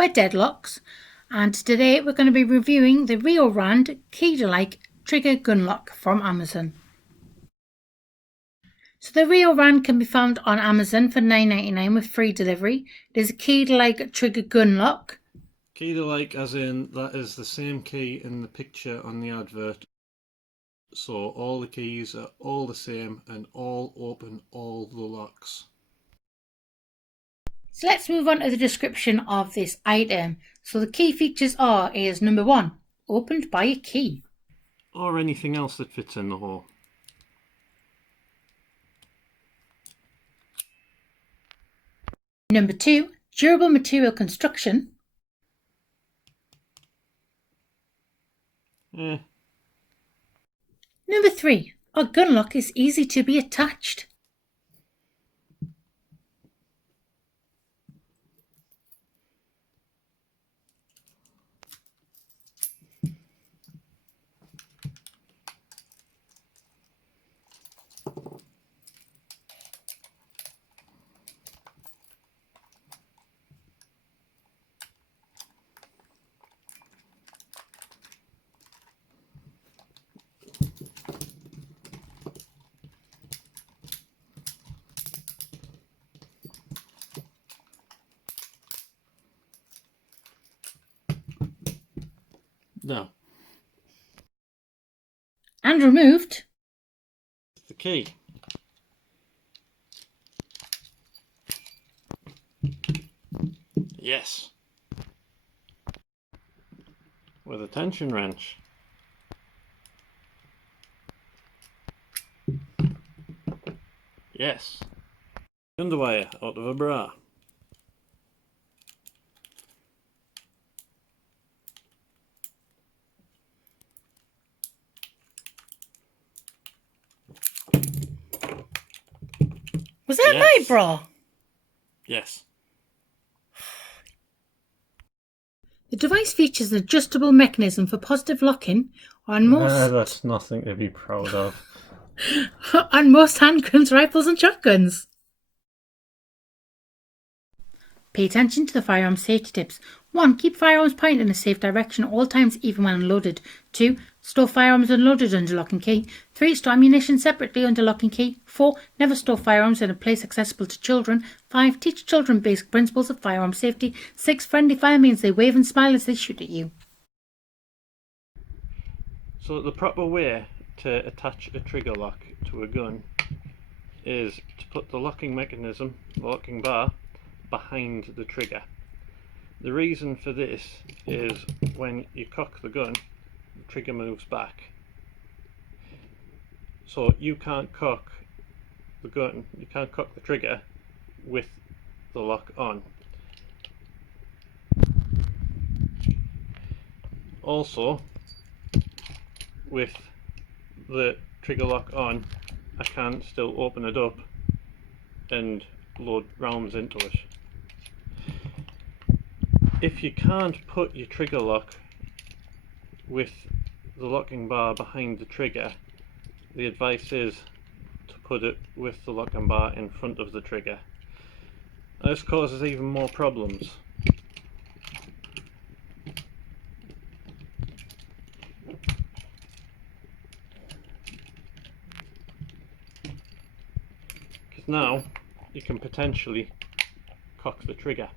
we're Deadlocks, and today we're going to be reviewing the Rio Rand Trigger gun lock from Amazon. So the Rio Rand can be found on Amazon for $9.99 with free delivery. It is a key-like trigger gun lock. Key-like as in that is the same key in the picture on the advert. So all the keys are all the same and all open all the locks. So let's move on to the description of this item. So the key features is number 1, opened by a key. Or anything else that fits in the hole. Number 2, durable material construction. Number 3, our gun lock is easy to be attached. Now, And removed the key. Yes. With a tension wrench. Yes. Underwire out of a bra. Was that my bra? Yes. The device features an adjustable mechanism for positive locking on most That's nothing to be proud of. on most handguns, rifles and shotguns. Pay attention to the firearm safety tips. 1. Keep firearms pointed in a safe direction at all times, even when unloaded. 2. Store firearms unloaded under lock and key. 3. Store ammunition separately under lock and key. 4. Never store firearms in a place accessible to children. 5. Teach children basic principles of firearm safety. 6. Friendly fire means they wave and smile as they shoot at you. So the proper way to attach a trigger lock to a gun is to put the locking mechanism, the locking bar, behind the trigger. The reason for this is when you cock the gun, the trigger moves back. So you can't cock the gun, you can't cock the trigger with the lock on. Also, with the trigger lock on, I can still open it up and load rounds into it. If you can't put your trigger lock with the locking bar behind the trigger, the advice is to put it with the locking bar in front of the trigger. This causes even more problems. Because now you can potentially cock the trigger.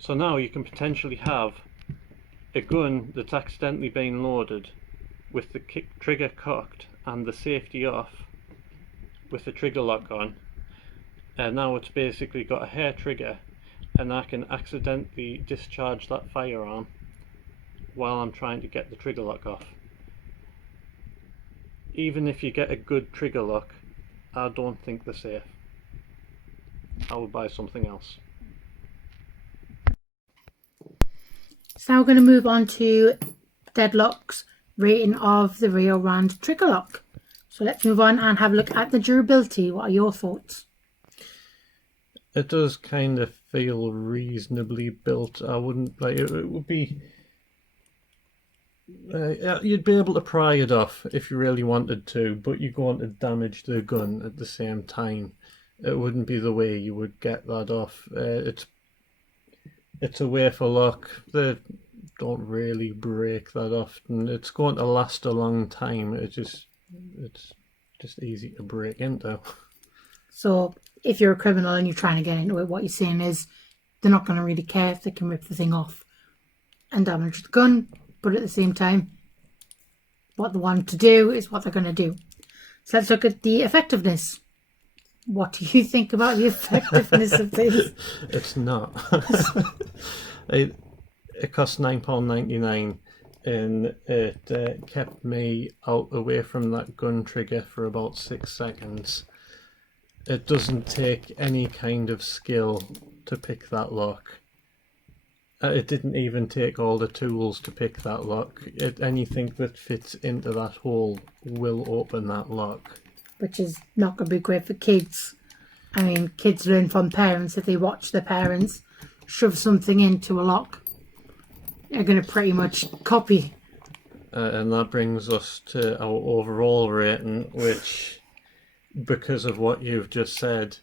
So now you can potentially have a gun that's accidentally been loaded with the trigger cocked and the safety off with the trigger lock on, and now it's basically got a hair trigger and I can accidentally discharge that firearm while I'm trying to get the trigger lock off. Even if you get a good trigger lock, I don't think they're safe. I will buy something else. So now we're going to move on to Deadlock's rating of the Rio Rand Trigger lock. So let's move on and have a look at the durability. What are your thoughts? It does kind of feel reasonably built. I wouldn't like it. It would be you'd be able to pry it off if you really wanted to, but you're going to damage the gun at the same time. It wouldn't be the way you would get that off. It's a wafer lock. They don't really break that often. It's going to last a long time. It's just easy to break into. So if you're a criminal and you're trying to get into it, what you're saying is they're not going to really care if they can rip the thing off and damage the gun, but at the same time, what they want to do is what they're going to do. So let's look at the effectiveness. What do you think about the effectiveness of this? It's not. It cost £9.99 and it kept me away from that gun trigger for about 6 seconds. It doesn't take any kind of skill to pick that lock. It didn't even take all the tools to pick that lock. Anything that fits into that hole will open that lock. Which is not going to be great for kids. I mean, kids learn from parents. If they watch their parents shove something into a lock, they're going to pretty much copy. And that brings us to our overall rating, which, because of what you've just said,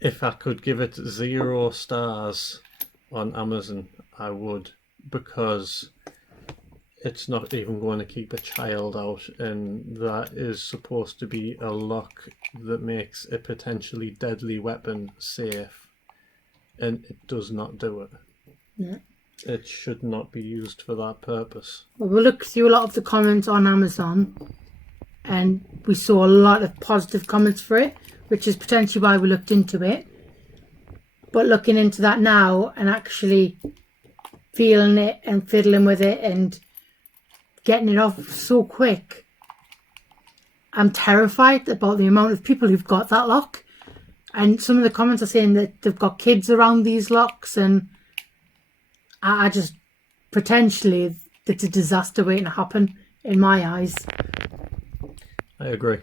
if I could give it 0 stars on Amazon, I would, because it's not even going to keep a child out, and that is supposed to be a lock that makes a potentially deadly weapon safe, and it does not do it. Yeah. It should not be used for that purpose. Well, we'll look through a lot of the comments on Amazon, and we saw a lot of positive comments for it, which is potentially why we looked into it. But looking into that now and actually feeling it and fiddling with it and getting it off so quick, I'm terrified about the amount of people who've got that lock. And some of the comments are saying that they've got kids around these locks, and I just, potentially, it's a disaster waiting to happen in my eyes. I agree.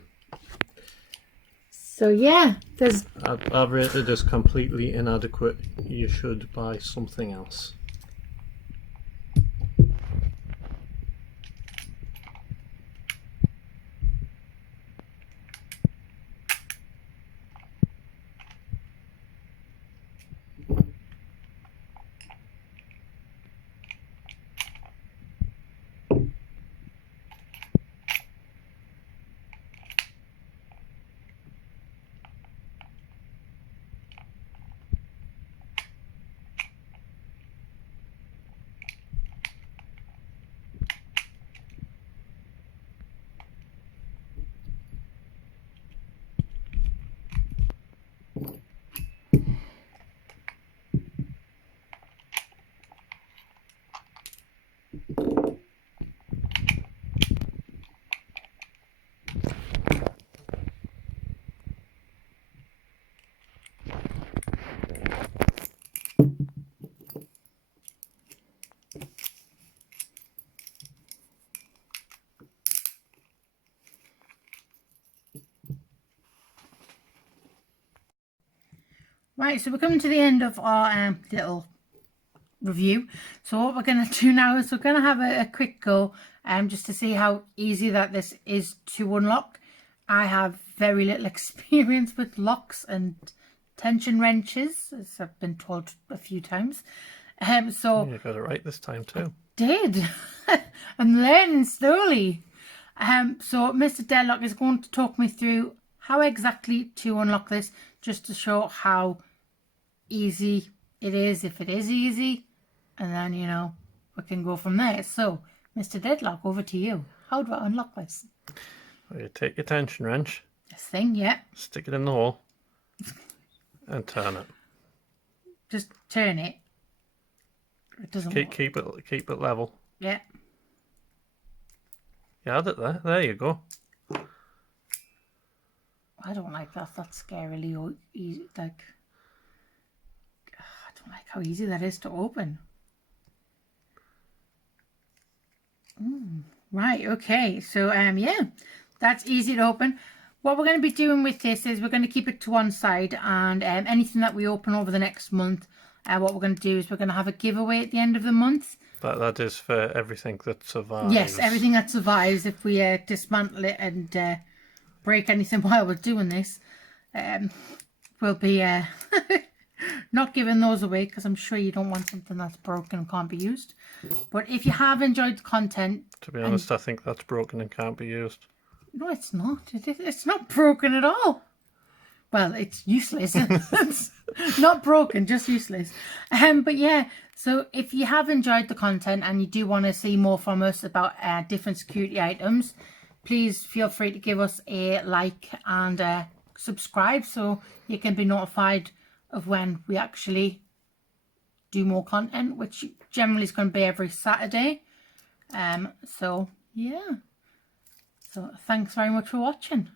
So yeah, there's... I've rated as completely inadequate. You should buy something else. Right, so we're coming to the end of our little review. So what we're going to do now is we're going to have a quick go just to see how easy that this is to unlock. I have very little experience with locks and tension wrenches, as I've been told a few times. So You got it right this time too. did. I'm learning slowly. So Mr. Deadlock is going to talk me through how exactly to unlock this, just to show how easy it is, if it is easy, and then, you know, we can go from there. So, Mr. Deadlock, over to you. How do I unlock this? Well, you take your tension wrench, This thing, yeah. stick it in the hole, and turn it. Just turn it. It doesn't work. Keep it level. Yeah. You had it there. There you go. I don't like that. That's scarily easy. Like, I don't like how easy that is to open. Right, okay. So, yeah, that's easy to open. What we're going to be doing with this is we're going to keep it to one side, and anything that we open over the next month, what we're going to do is we're going to have a giveaway at the end of the month. That is for everything that survives. Yes, everything that survives. If we dismantle it and break anything while we're doing this, we'll be Not giving those away because I'm sure you don't want something that's broken and can't be used. But if you have enjoyed the content... To be honest, I think that's broken and can't be used. No, it's not. It's not broken at all. Well, it's useless. It's not broken, just useless. But yeah, so if you have enjoyed the content and you do want to see more from us about different security items, please feel free to give us a like and subscribe so you can be notified of when we actually do more content, which generally is going to be every Saturday. So yeah. So thanks very much for watching.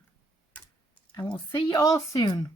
And we'll see you all soon.